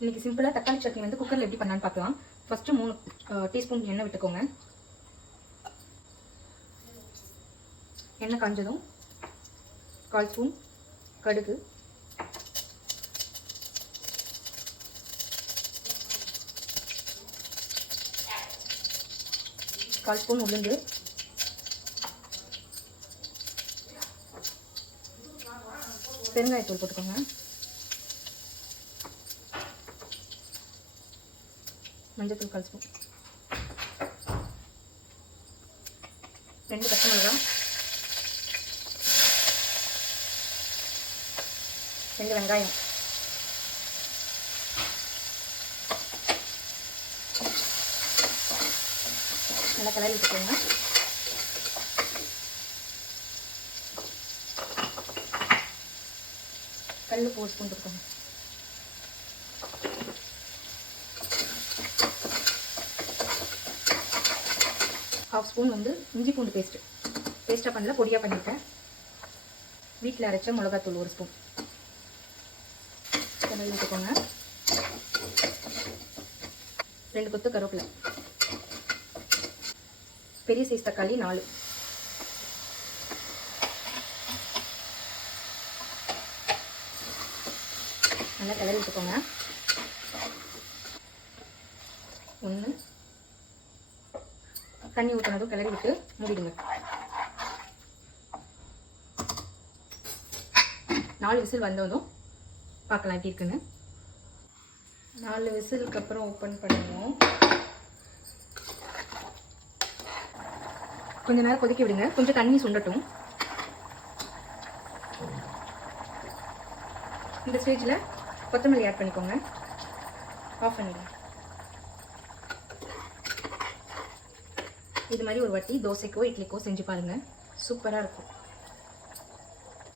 இன்றைக்கி சிம்பிளாக தக்காளி சட்னி வந்து குக்கரில் எப்படி பண்ணலான்னு பார்க்கலாம். ஃபஸ்ட்டு 3 டீஸ்பூன் எண்ணெய் விட்டுக்கோங்க. எண்ணெய் காஞ்சதும் 1/4 ஸ்பூன் கடுகு, 1/4 ஸ்பூன் உளுந்து, பெருங்காயத்தூள் போட்டுக்கோங்க. மஞ்சத்தூள் 1/4 ஸ்பூன், 2 பச்சை மிளகாய், 2 வெங்காயம், நல்லா கலரி விட்டுக்கோங்க. கல் 1 ஸ்பூன் போட்டுக்கோங்க. ½ ஸ்பூன் வந்து இஞ்சி பூண்டு பேஸ்ட்டாக பண்ணல, பொடியாக பண்ணிட்டேன். வீட்டில் அரைச்ச மிளகாத்தூள் 1 ஸ்பூன் கலரி விட்டுக்கோங்க. 2 கொத்து கருவேப்பிலை, பெரிய சைஸ் தக்காளி 4, நல்லா கிளறி விட்டுக்கோங்க. 1 தண்ணி ஊற்றினதும் கிளறி விட்டு மூடிடுங்க. 4 விசில் வந்ததும் பார்க்கலாம் எப்படி இருக்குன்னு. 4 விசிலுக்கு அப்புறம் ஓப்பன் பண்ணுவோம். கொஞ்ச நேரம் கொதிக்க விடுங்க. கொஞ்சம் தண்ணி சுண்டட்டும். இந்த ஸ்டேஜில் கொத்தமல்லி ஆட் பண்ணிக்கோங்க. ஆஃப் பண்ணிடுங்க. இது மாதிரி ஒரு வாட்டி தோசைக்கோ இட்லிக்கோ செஞ்சு பாருங்கள், சூப்பராக இருக்கும்.